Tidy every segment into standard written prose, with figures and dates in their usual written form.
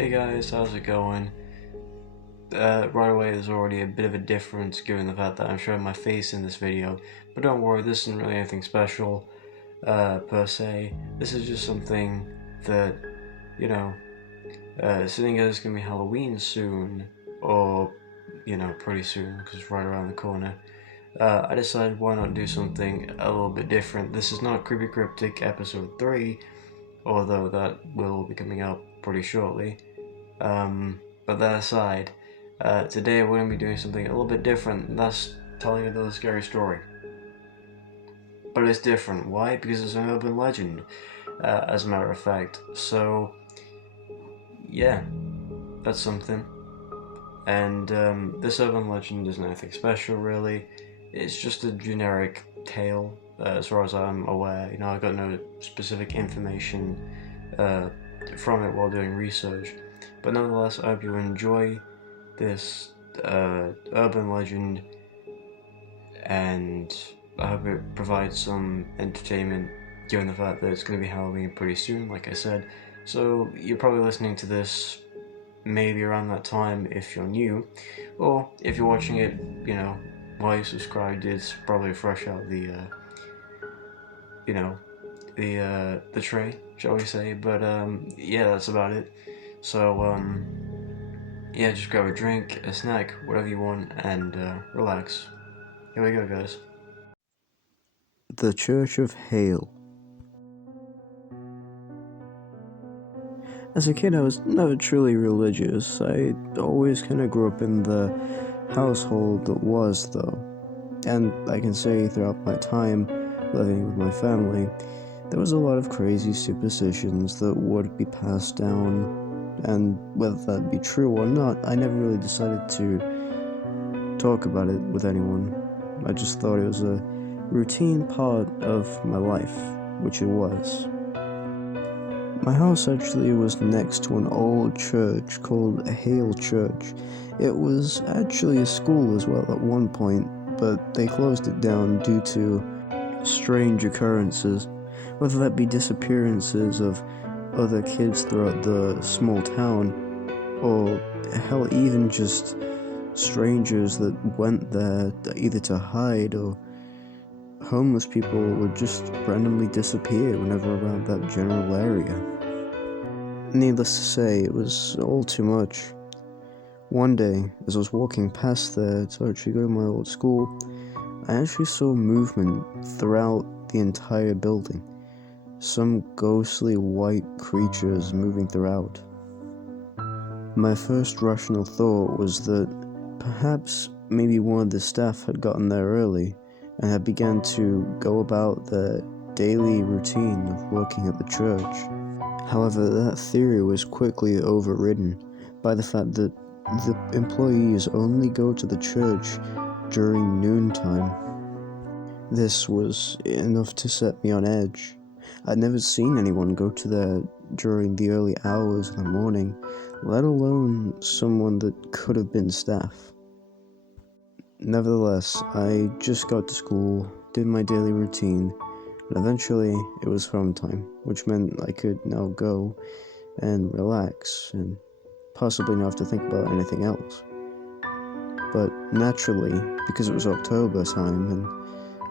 Hey guys, how's it going? Right away there's already a bit of a difference given the fact that I'm showing my face in this video, but don't worry, this isn't really anything special, per se. This is just something that, you know, seeing as it's gonna be Halloween soon, or, pretty soon, because it's right around the corner, I decided why not do something a little bit different. This is not Creepy Cryptic episode 3, although that will be coming out pretty shortly. But that aside, today we're going to be doing something a little bit different, and that's telling another scary story. But it's different. Why? Because it's an urban legend, as a matter of fact. So, yeah, that's something. And this urban legend isn't anything special, really. It's just a generic tale, as far as I'm aware. I got no specific information from it while doing research. But nonetheless, I hope you enjoy this urban legend, and I hope it provides some entertainment given the fact that it's going to be Halloween pretty soon, like I said. So you're probably listening to this maybe around that time if you're new, or if you're watching it, while you subscribed, it's probably fresh out the tray, shall we say. But yeah, that's about it. So yeah, just grab a drink, a snack, whatever you want, and relax. Here we go, guys. The Church of Hale. As a kid, I was never truly religious. I always kind of grew up in the household that was, though. And I can say throughout my time living with my family, there was a lot of crazy superstitions that would be passed down, and whether that be true or not, I never really decided to talk about it with anyone. I just thought it was a routine part of my life, which it was. My house actually was next to an old church called Hale Church. It was actually a school as well at one point, but they closed it down due to strange occurrences, whether that be disappearances of other kids throughout the small town, or hell, even just strangers that went there either to hide, or homeless people would just randomly disappear whenever around that general area. Needless to say, it was all too much. One day, as I was walking past there to actually go to my old school, I actually saw movement throughout the entire building. Some ghostly white creatures moving throughout. My first rational thought was that perhaps maybe one of the staff had gotten there early and had begun to go about their daily routine of working at the church. However, that theory was quickly overridden by the fact that the employees only go to the church during noontime. This was enough to set me on edge. I'd never seen anyone go to there during the early hours of the morning, let alone someone that could have been staff. Nevertheless, I just got to school, did my daily routine, and eventually it was home time, which meant I could now go and relax and possibly not have to think about anything else. But naturally, because it was October time and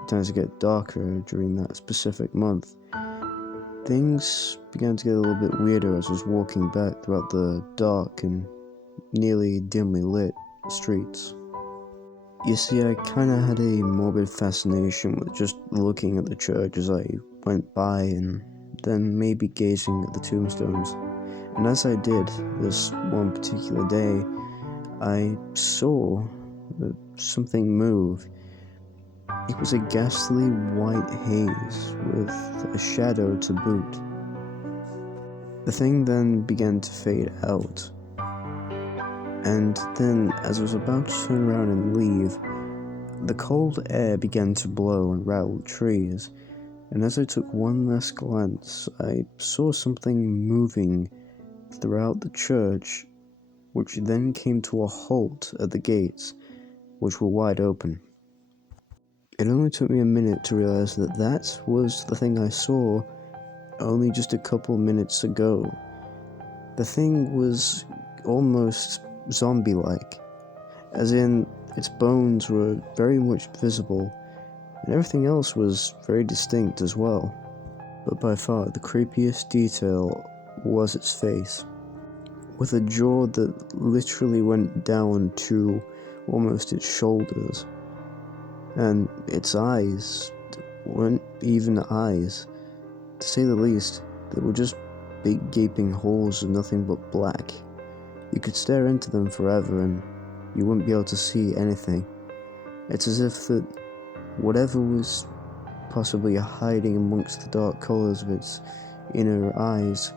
it tends to get darker during that specific month, things began to get a little bit weirder as I was walking back throughout the dark and nearly dimly lit streets. You see, I kinda had a morbid fascination with just looking at the church as I went by, and then maybe gazing at the tombstones. And as I did, this one particular day, I saw something move. It was a ghastly white haze with a shadow to boot. The thing then began to fade out. And then, as I was about to turn around and leave, the cold air began to blow and rattle trees, and as I took one last glance, I saw something moving throughout the church, which then came to a halt at the gates, which were wide open. It only took me a minute to realize that that was the thing I saw only just a couple minutes ago. The thing was almost zombie-like, as in its bones were very much visible, and everything else was very distinct as well. But by far the creepiest detail was its face, with a jaw that literally went down to almost its shoulders, and its eyes weren't even eyes, to say the least. They were just big gaping holes of nothing but black. You could stare into them forever and you wouldn't be able to see anything. It's as if that whatever was possibly hiding amongst the dark colours of its inner eyes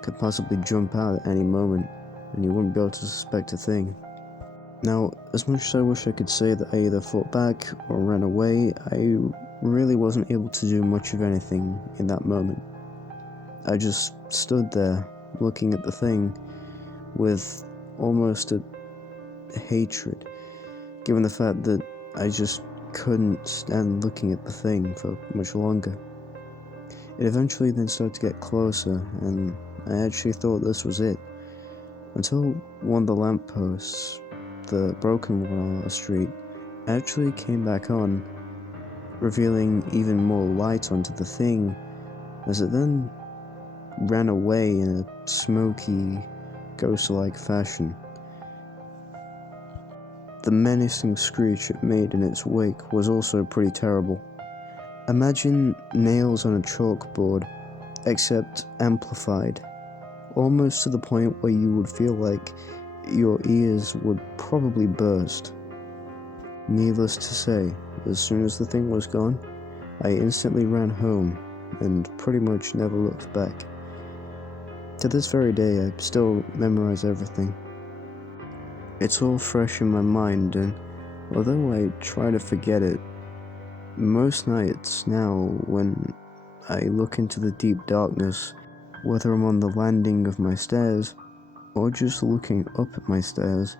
could possibly jump out at any moment, and you wouldn't be able to suspect a thing. Now, as much as I wish I could say that I either fought back or ran away, I really wasn't able to do much of anything in that moment. I just stood there, looking at the thing, with almost a hatred, given the fact that I just couldn't stand looking at the thing for much longer. It eventually then started to get closer, and I actually thought this was it, until one of the lampposts, the broken one on our street, actually came back on, revealing even more light onto the thing, as it then ran away in a smoky, ghost-like fashion. The menacing screech it made in its wake was also pretty terrible. Imagine nails on a chalkboard, except amplified, almost to the point where you would feel like your ears would probably burst. Needless to say, as soon as the thing was gone, I instantly ran home and pretty much never looked back. To this very day, I still memorize everything. It's all fresh in my mind, and although I try to forget it, most nights now, when I look into the deep darkness, whether I'm on the landing of my stairs, or just looking up at my stairs,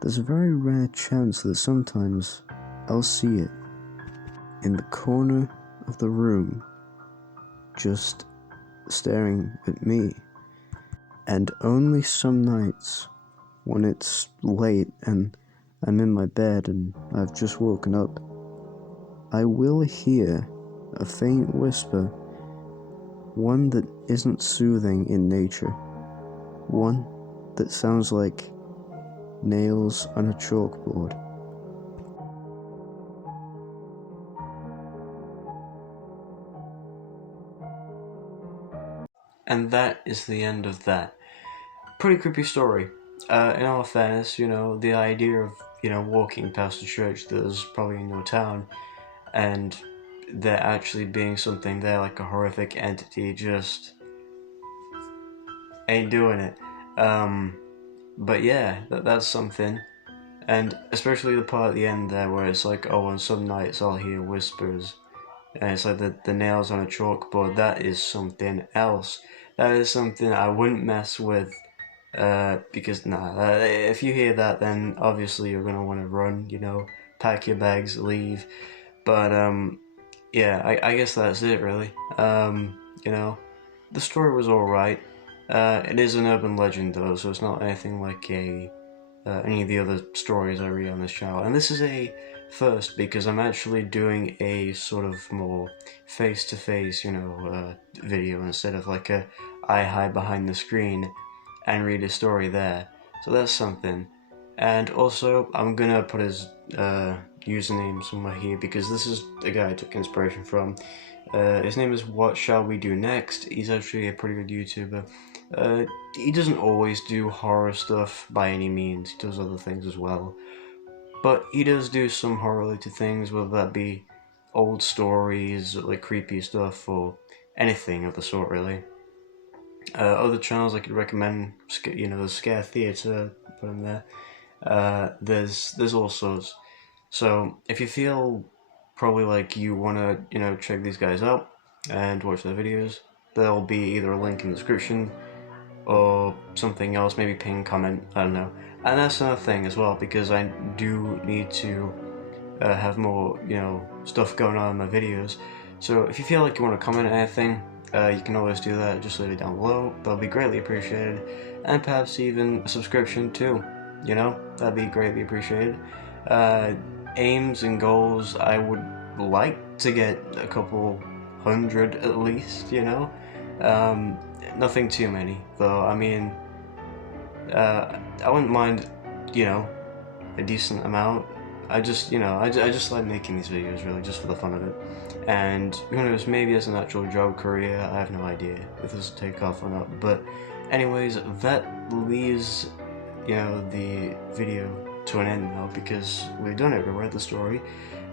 there's a very rare chance that sometimes I'll see it in the corner of the room, just staring at me. And only some nights, when it's late and I'm in my bed and I've just woken up, I will hear a faint whisper, one that isn't soothing in nature, one that sounds like nails on a chalkboard. And that is the end of that. Pretty creepy story. In all fairness, the idea of, walking past a church that's probably in your town and there actually being something there like a horrific entity just ain't doing it. But yeah, that's something. And especially the part at the end there where it's like, oh, on some nights I'll hear whispers. And it's like the nails on a chalkboard. That is something else. That is something I wouldn't mess with. Because if you hear that, then obviously you're gonna want to run. Pack your bags, leave. But yeah, I guess that's it really. The story was all right. It is an urban legend though, so it's not anything like any of the other stories I read on this channel. And this is a first because I'm actually doing a sort of more face-to-face, video instead of like I hide behind the screen and read a story there. So that's something. And also, I'm gonna put his username somewhere here because this is the guy I took inspiration from. His name is What Shall We Do Next. He's actually a pretty good YouTuber. He doesn't always do horror stuff by any means, he does other things as well. But he does do some horror-related things, whether that be old stories, like creepy stuff, or anything of the sort, really. Other channels I could recommend, the Scare Theatre, put them there. There's all sorts. So if you feel probably like you wanna, check these guys out and watch their videos, there'll be either a link in the description or something else, maybe pin comment, I don't know. And that's another thing as well, because I do need to have more, stuff going on in my videos. So if you feel like you want to comment on anything, you can always do that. Just leave it down below. That'll be greatly appreciated. And perhaps even a subscription too. You know, that'd be greatly appreciated. Aims and goals, I would like to get a couple hundred at least, you know. Nothing too many, though. I mean, I wouldn't mind, you know, a decent amount. I just like making these videos, really, just for the fun of it. And who knows, maybe as an actual job career, I have no idea if this will take off or not. But anyways, that leaves, you know, the video to an end now, because we've done it, we read the story,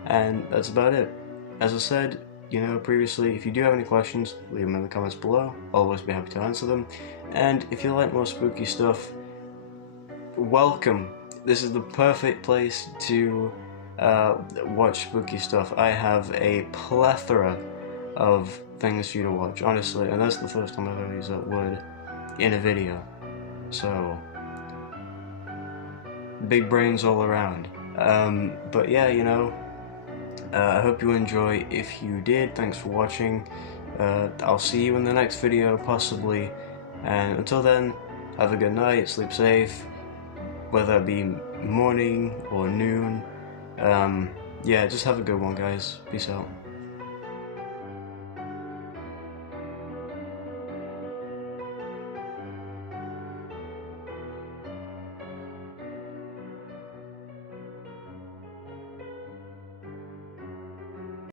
and that's about it. As I said, you know, previously, if you do have any questions, leave them in the comments below. I'll always be happy to answer them. And if you like more spooky stuff, welcome. This is the perfect place to watch spooky stuff. I have a plethora of things for you to watch, honestly, and that's the first time I've ever used that word in a video. So, big brains all around. But yeah, you know, I hope you enjoy. If you did, thanks for watching. I'll see you in the next video, possibly. And until then, have a good night, sleep safe, whether it be morning or noon. Yeah, just have a good one, guys. Peace out.